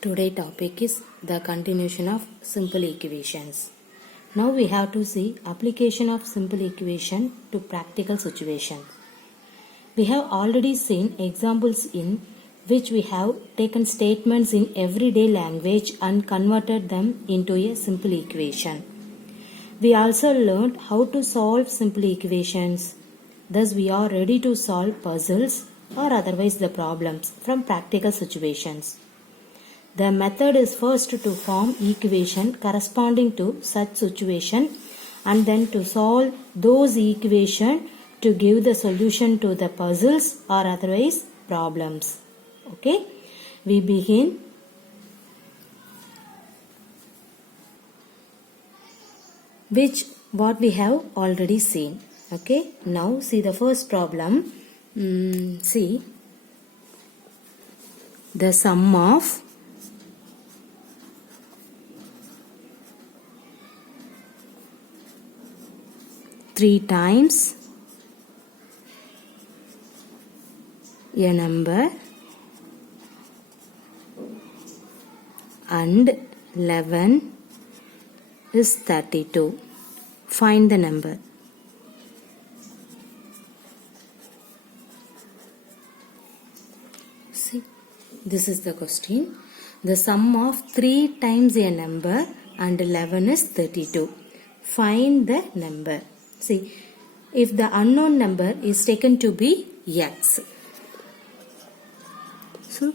Today topic is the continuation of simple equations. Now we have to see application of simple equation to practical situations. We have already seen examples in which we have taken statements in everyday language and converted them into a simple equation. We also learned how to solve simple equations. Thus we are ready to solve puzzles or otherwise the problems from practical situations. The method is first to form equation corresponding to such situation and then to solve those equation to give the solution to the puzzles or otherwise problems. Okay, we begin. What we have already seen. Okay, now see the first problem. See the sum of three times a number and 11 is 32. Find the number. See, this is the question. The sum of 3 times a number and 11 is 32. Find the number. See, if the unknown number is taken to be x. So,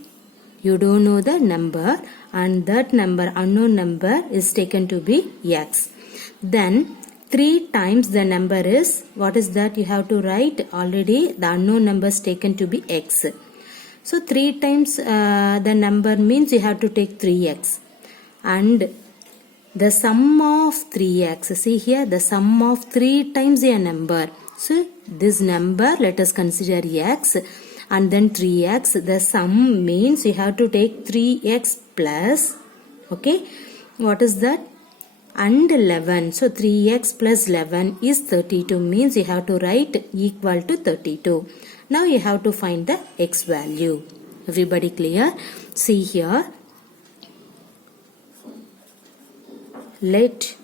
you don't know the number and that number, unknown number is taken to be x. Then 3 times the number is, what is that? You have to write already the unknown number is taken to be x. So 3 times the number means you have to take 3x. And the sum of 3x, see here the sum of 3 times a number. So this number let us consider x and then 3x. The sum means you have to take 3x plus, okay, what is that? And 11. So 3x plus 11 is 32 means you have to write equal to 32. Now you have to find the x value. Everybody clear? See here. Let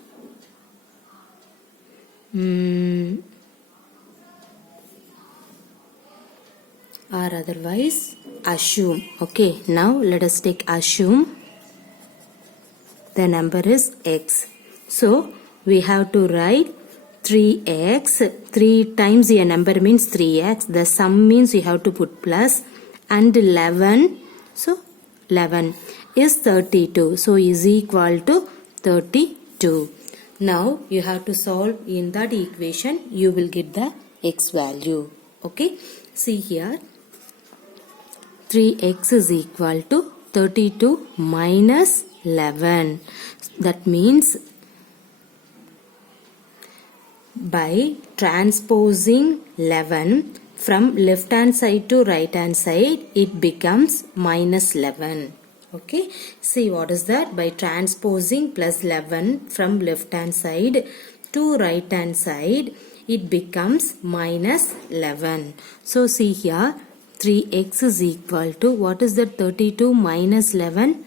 or otherwise assume. Okay, now let us take assume the number is x. So we have to write 3x. 3 times a number means 3x. The sum means you have to put plus and 11. So 11 is 32. So is equal to 32. Now you have to solve in that equation. You will get the x value. Okay. See here. 3x is equal to 32 minus 11. That means by transposing 11 from left hand side to right hand side, it becomes minus 11. Okay, see what is that? By transposing plus 11 from left hand side to right hand side, it becomes minus 11. So see here, 3x is equal to, what is that? 32 minus 11?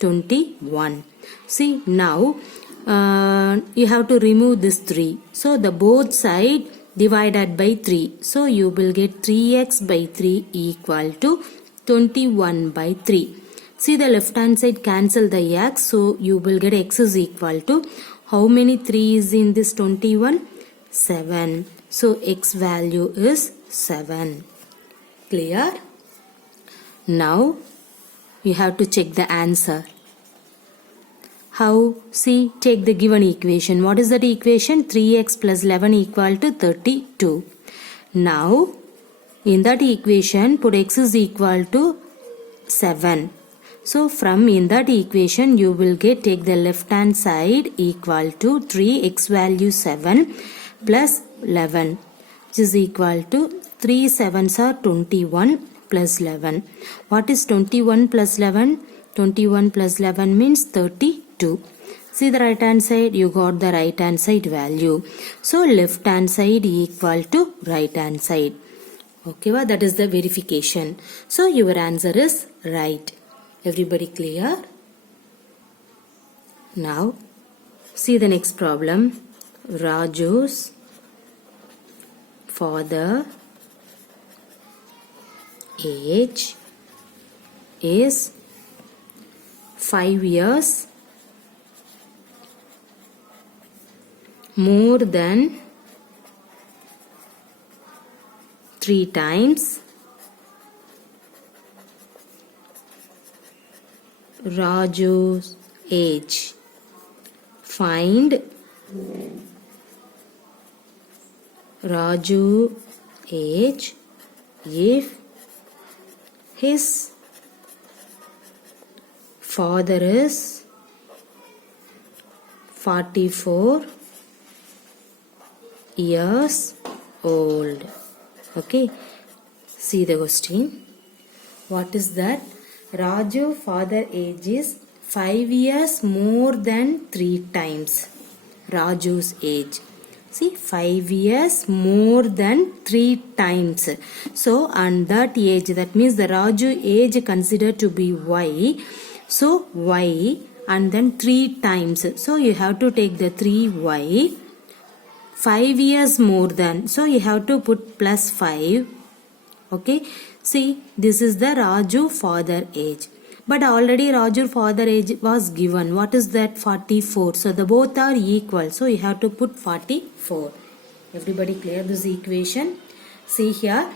21. See now, you have to remove this 3. So the both side divided by 3. So you will get 3x by 3 equal to 21 by 3. See the left hand side cancel the x. So you will get x is equal to, how many 3 is in this 21? 7. So x value is 7. Clear? Now you have to check the answer. How? See, take the given equation. What is that equation? 3x plus 11 equal to 32. Now, in that equation, put x is equal to 7. So, from in that equation, you will get, take the left hand side equal to 3 x value 7 plus 11, which is equal to 3 7s are 21 plus 11. What is 21 plus 11? 21 plus 11 means 32. See the right hand side, you got the right hand side value. So left hand side equal to right hand side. Okay, that is the verification. So your answer is right. Everybody clear? Now see the next problem. Raju's father age is 5 years more than 3 times Raju's age. Find Raju age if his father is 44 years old. Okay, see the question. What is that? Raju father age is 5 years more than 3 times Raju's age. See, 5 years more than 3 times. So, and that age, that means the Raju age considered to be Y. So, Y and then 3 times. So, you have to take the 3Y. 5 years more than. So, you have to put plus 5. Okay. See, this is the Raju father age. But already Raju father age was given. What is that? 44. So the both are equal. So you have to put 44. Everybody clear this equation? See here.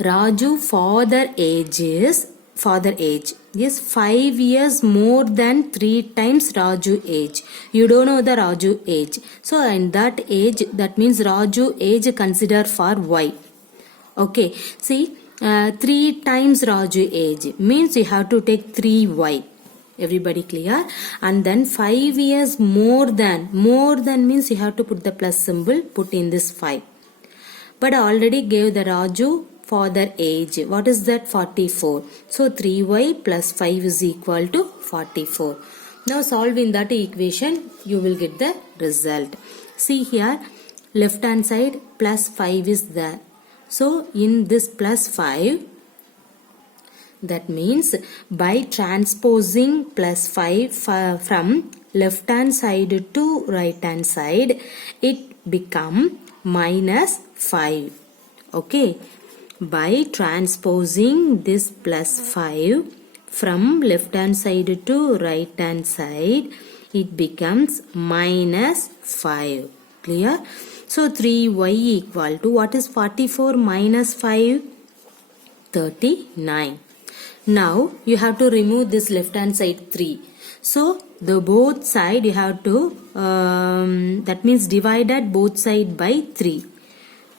Raju father age is 5 years more than 3 times Raju age. You don't know the Raju age. So in that age, that means Raju age consider for Y. Okay. See. 3 times Raju age means you have to take 3Y. Everybody clear? And then 5 years more than means you have to put the plus symbol, put in this 5. But I already gave the Raju father age. What is that? 44. So 3Y plus 5 is equal to 44. Now solve in that equation, you will get the result. See here, left hand side plus 5 is there. So in this plus 5, that means by transposing plus 5 from left hand side to right hand side, it become minus 5. Okay. By transposing this plus 5 from left hand side to right hand side, it becomes minus 5. Clear? So 3y equal to what is 44 minus 5? 39. Now you have to remove this left hand side 3. So the both side you have to that means divided both side by 3.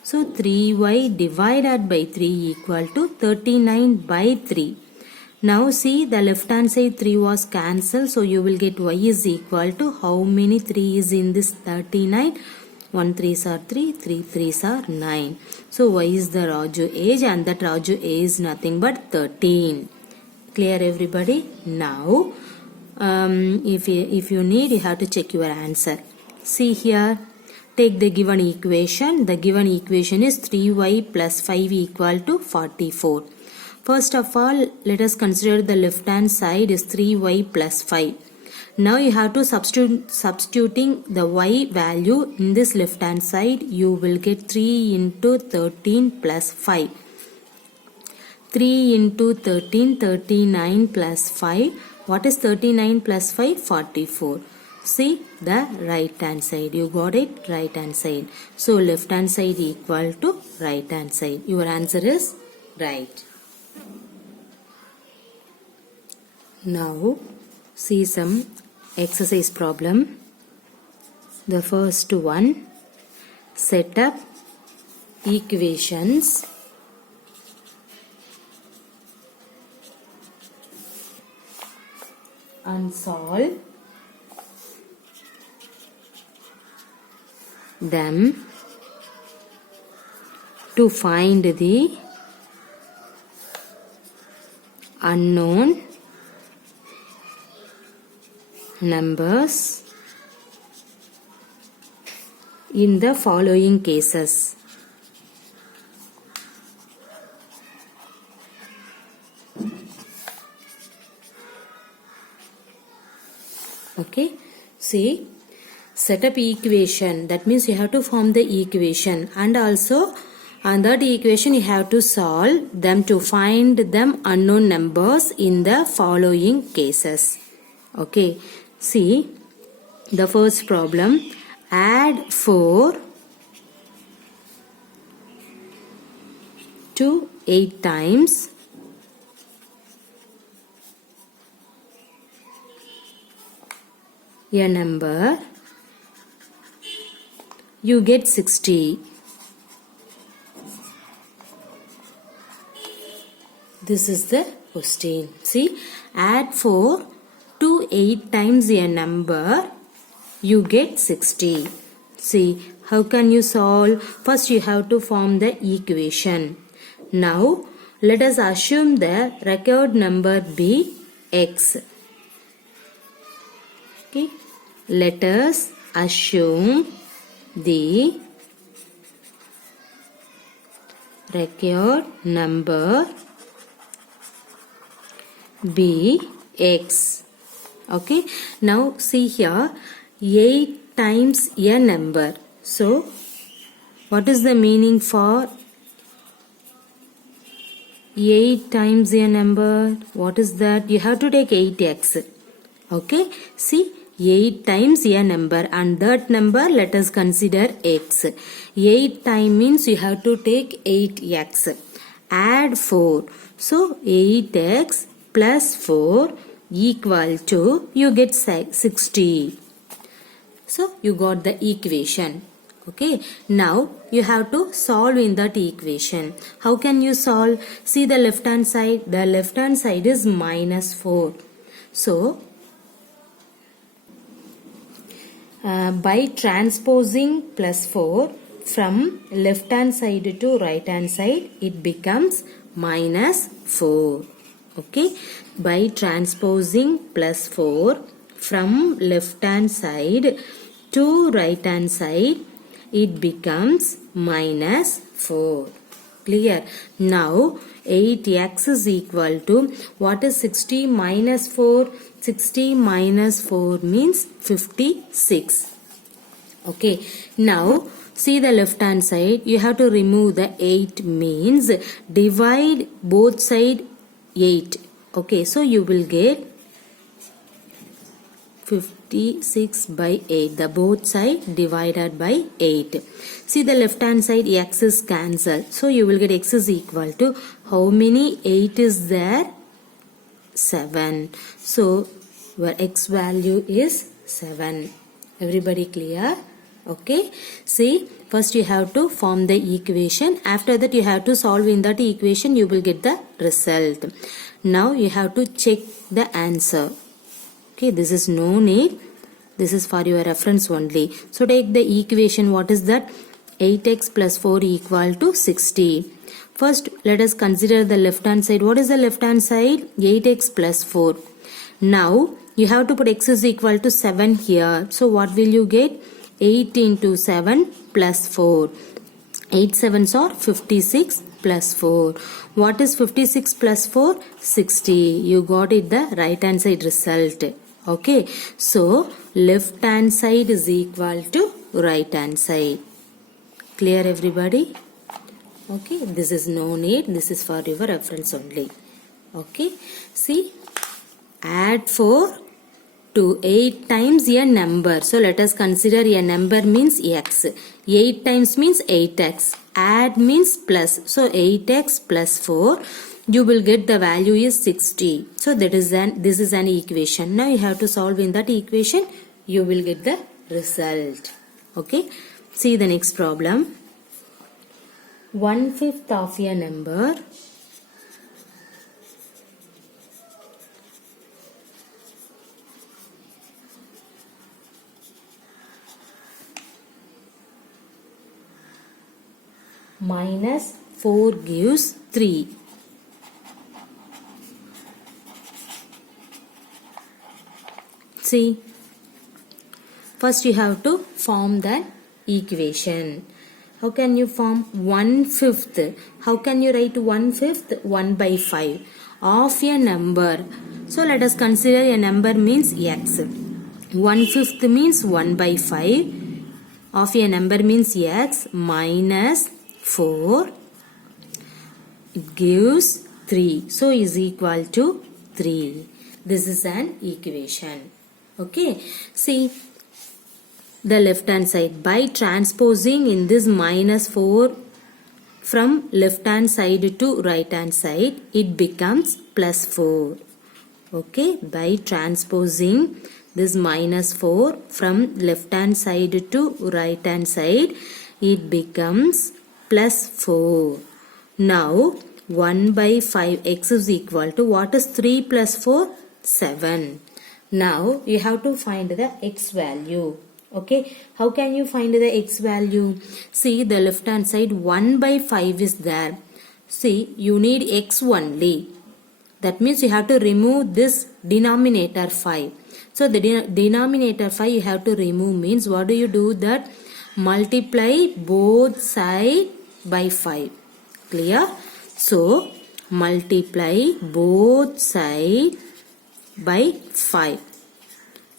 So 3y divided by 3 equal to 39 by 3. Now see the left hand side 3 was cancelled. So you will get y is equal to how many 3 is in this 39? 1 3s are 3, 3 3s are 9. So y is the Raju age and that Raju age is nothing but 13. Clear everybody? Now if you need, you have to check your answer. See here, take the given equation. The given equation is 3y plus 5 equal to 44. First of all, let us consider the left hand side is 3y plus 5. Now you have to substituting the y value in this left hand side. You will get 3 into 13 plus 5. 3 into 13, 39 plus 5. What is 39 plus 5? 44. See the right hand side. You got it? Right hand side. So left hand side equal to right hand side. Your answer is right. Now see some exercise problem. The first one, set up equations and solve them to find the unknown numbers in the following cases. Okay, see, set up equation, that means you have to form the equation, and also on that equation you have to solve them to find them unknown numbers in the following cases. Okay, see the first problem, add 4 to 8 times a number, you get 60. This is the question. See, add 4 to 8 times a number, you get 60. See, how can you solve? First you have to form the equation. Now, let us assume the record number be x. Okay, let us assume the record number be x. Okay, now see here, 8 times a number. So, what is the meaning for 8 times a number? What is that? You have to take 8x. Okay, see, 8 times a number, and that number let us consider x. 8 times means you have to take 8x. Add 4. So 8x plus 4 equal to, you get 60. So you got the equation. Okay, now you have to solve in that equation. How can you solve? See the left hand side. The left hand side is minus 4. So by transposing plus 4 from left hand side to right hand side, it becomes minus 4. Okay, by transposing plus 4 from left hand side to right hand side, it becomes minus 4. Clear? Now 8x is equal to, what is 60 minus 4? 60 minus 4 means 56. Okay, now see the left hand side, you have to remove the 8, means divide both side 8. Okay, so you will get 56 by 8, the both side divided by 8. See the left hand side, x is cancelled, so you will get x is equal to, how many 8 is there? 7. So your x value is 7. Everybody clear? Okay, see, first you have to form the equation. After that you have to solve in that equation, you will get the result. Now you have to check the answer. Okay, this is no need. This is for your reference only. So take the equation. What is that? 8x plus 4 equal to 60. First, let us consider the left hand side. What is the left hand side? 8x plus 4. Now, you have to put x is equal to 7 here. So, what will you get? 8 into 7 plus 4. 8 7s are 56 plus 4. What is 56 plus 4? 60. You got it, the right hand side result. Okay. So, left hand side is equal to right hand side. Clear everybody? Okay. This is no need. This is for your reference only. Okay. See. Add 4 to 8 times a number. So, let us consider a number means x. 8 times means 8x. Add means plus. So, 8x plus 4. You will get the value is 60. So, this is an equation. Now, you have to solve in that equation. You will get the result. Okay. See the next problem. 1/5 of a number minus 4 gives 3. See, first you have to form the equation. How can you form 1/5? How can you write 1/5? 1 by 5 of a number. So let us consider a number means x. 1/5 means 1 by 5 of a number means x minus 4. It gives 3. So is equal to 3. This is an equation. Okay. See the left hand side. By transposing in this minus 4 from left hand side to right hand side, it becomes plus 4. Okay. By transposing this minus 4 from left hand side to right hand side, it becomes plus 4. Now 1 by 5x is equal to, what is 3 plus 4? 7. Now you have to find the x value. Okay, how can you find the x value? See the left hand side 1 by 5 is there. See, you need x only. That means you have to remove this denominator 5. So the denominator 5 you have to remove means what do you do? That multiply both sides by 5. Clear? So multiply both sides by 5.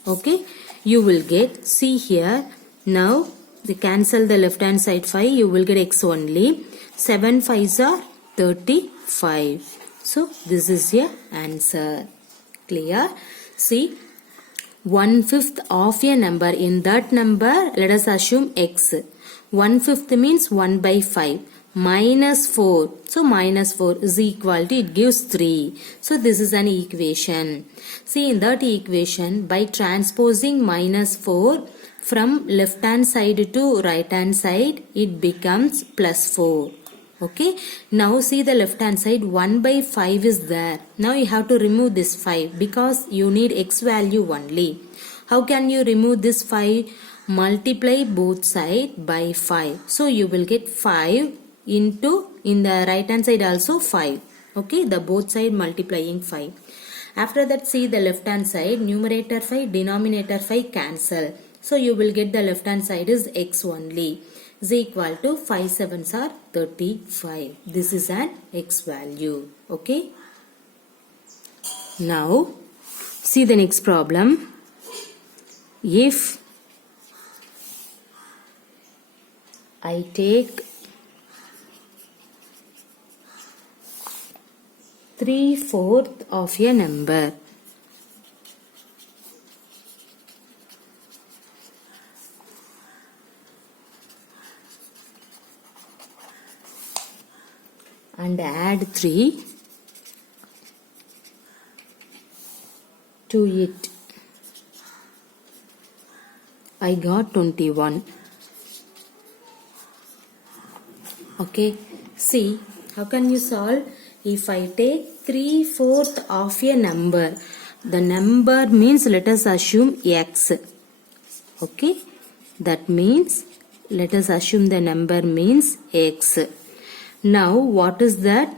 Okay, you will get, see here, now they cancel the left hand side 5, you will get x only. 7 5s are 35. So this is your answer. Clear? See, 1/5 of a number, in that number let us assume x. 1/5 means 1 by 5 minus 4. So minus 4 is equal to, it gives 3. So this is an equation. See in that equation, by transposing minus 4 from left hand side to right hand side, it becomes plus 4. Okay. Now see the left hand side 1 by 5 is there. Now you have to remove this 5 because you need x value only. How can you remove this 5? Multiply both sides by 5. So you will get 5 into, in the right hand side also 5. Okay, the both side multiplying 5. After that see the left hand side, numerator 5, denominator 5 cancel. So you will get the left hand side is x only, is equal to 5 7s are 35. This is an x value. Okay. Now see the next problem. If I take 3/4 of a number and add 3 to it, I got 21. Okay, see how can you solve? If I take 3/4 of a number, the number means let us assume x. Okay, that means let us assume the number means x. Now what is that?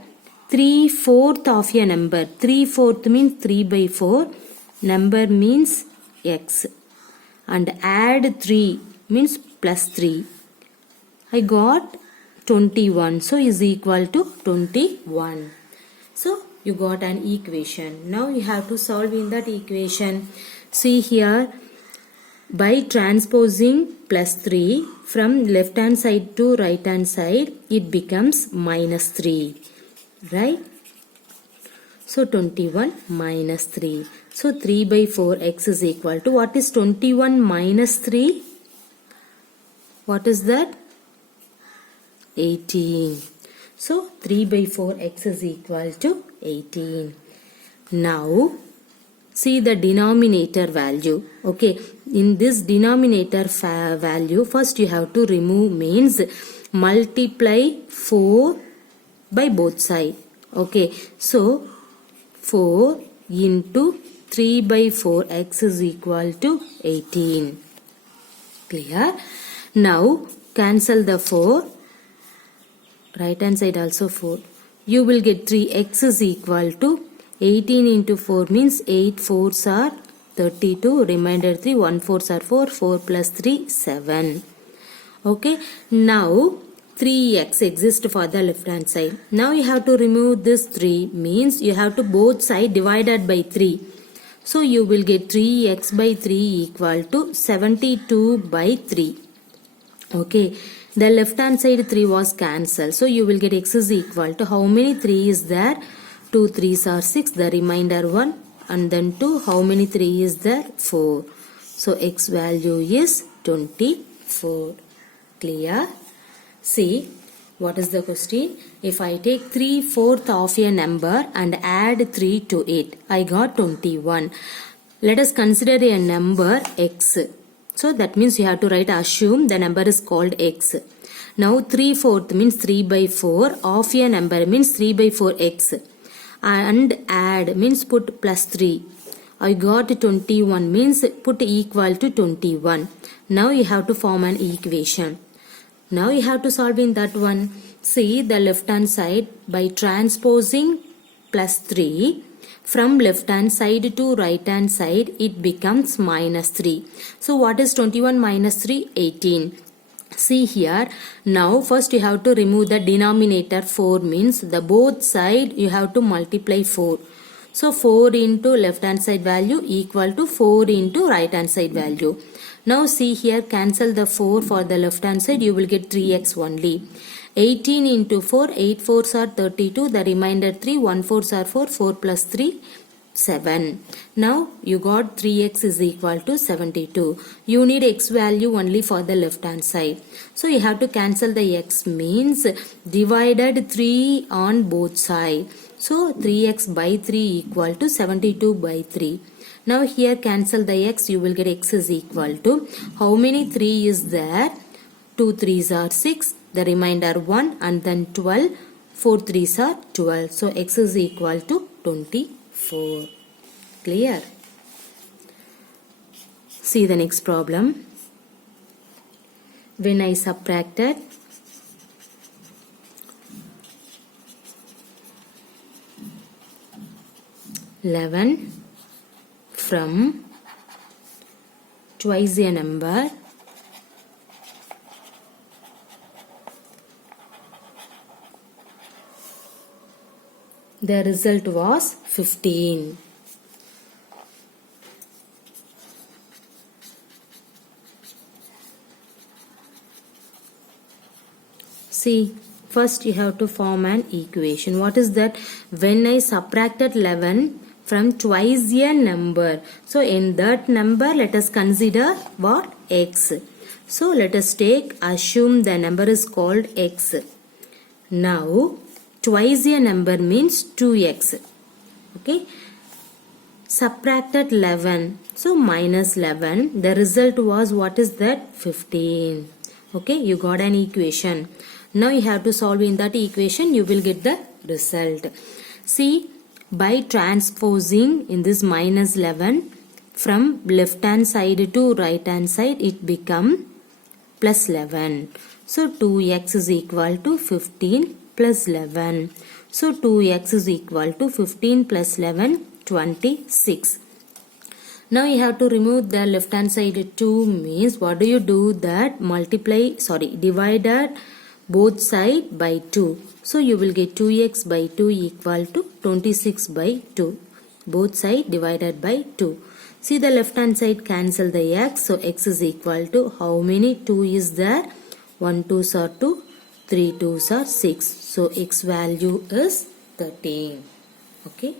3/4 of a number. 3/4 means 3 by 4. Number means x. And add 3 means plus 3. I got 21. So is equal to 21. So you got an equation. Now you have to solve in that equation. See here, by transposing plus 3 from left hand side to right hand side, it becomes minus 3. Right? So 21 minus 3. So 3 by 4 x is equal to, what is 21 minus 3? What is that? 18. So 3 by 4 x is equal to 18. Now see the denominator value. Okay, in this denominator value, first you have to remove, means multiply 4 by both sides. Okay, so 4 into 3 by 4 x is equal to 18. Clear? Now cancel the 4. Right hand side also 4. You will get 3x is equal to 18 into 4 means 8 4s are 32. Remainder 3, 1 4s are 4. 4 plus 3, 7. Okay. Now 3x exists for the left hand side. Now you have to remove this 3, means you have to both side divided by 3. So you will get 3x by 3 equal to 72 by 3. Okay, the left hand side 3 was cancelled. So you will get x is equal to how many 3 is there? 2 3s are 6, the remainder 1, and then 2. How many 3 is there? 4. So x value is 24. Clear? See, what is the question? If I take 3/4 of a number and add 3 to it, I got 21. Let us consider a number x. So that means you have to assume the number is called x. Now 3/4 means 3 by 4 of a number means 3 by 4 x. And add means put plus 3. I got 21 means put equal to 21. Now you have to form an equation. Now you have to solve in that one. See the left hand side by transposing plus 3 from left hand side to right hand side, it becomes minus 3. So what is 21 minus 3? 18. See here, now first you have to remove the denominator 4 means the both side you have to multiply 4. So 4 into left hand side value equal to 4 into right hand side value. Now see here, cancel the 4 for the left hand side, you will get 3x only. 18 into 4, 8 4s are 32, the remainder 3, 1 4s are 4, 4 plus 3, 7. Now you got 3x is equal to 72. You need x value only for the left hand side. So you have to cancel the x means divided 3 on both sides. So 3x by 3 equal to 72 by 3. Now here cancel the x, you will get x is equal to how many 3 is there? 2 3s are 6, the remainder 1, and then 12, 4 3s are 12. So x is equal to 24. Clear? See the next problem. When I subtracted 11 from twice a number, the result was 15. See, first you have to form an equation. What is that? When I subtracted 11 from twice a number. So in that number, let us consider what? X. So let us assume the number is called x. Now, twice a number means 2x. Okay. Subtracted 11. So minus 11. The result was, what is that? 15. Okay. You got an equation. Now you have to solve in that equation. You will get the result. See, by transposing in this minus 11 from left hand side to right hand side, it become plus 11. So 2x is equal to 15 plus 11. So 2x is equal to 15 plus 11, 26. Now you have to remove the left hand side 2 means what do you do? That divided both side by 2. So you will get 2x by 2 equal to 26 by 2. Both side divided by 2. See the left hand side, cancel the x. So x is equal to how many 2 is there? 1 2s are 2, 3 2s are 6. So x value is 13. Okay.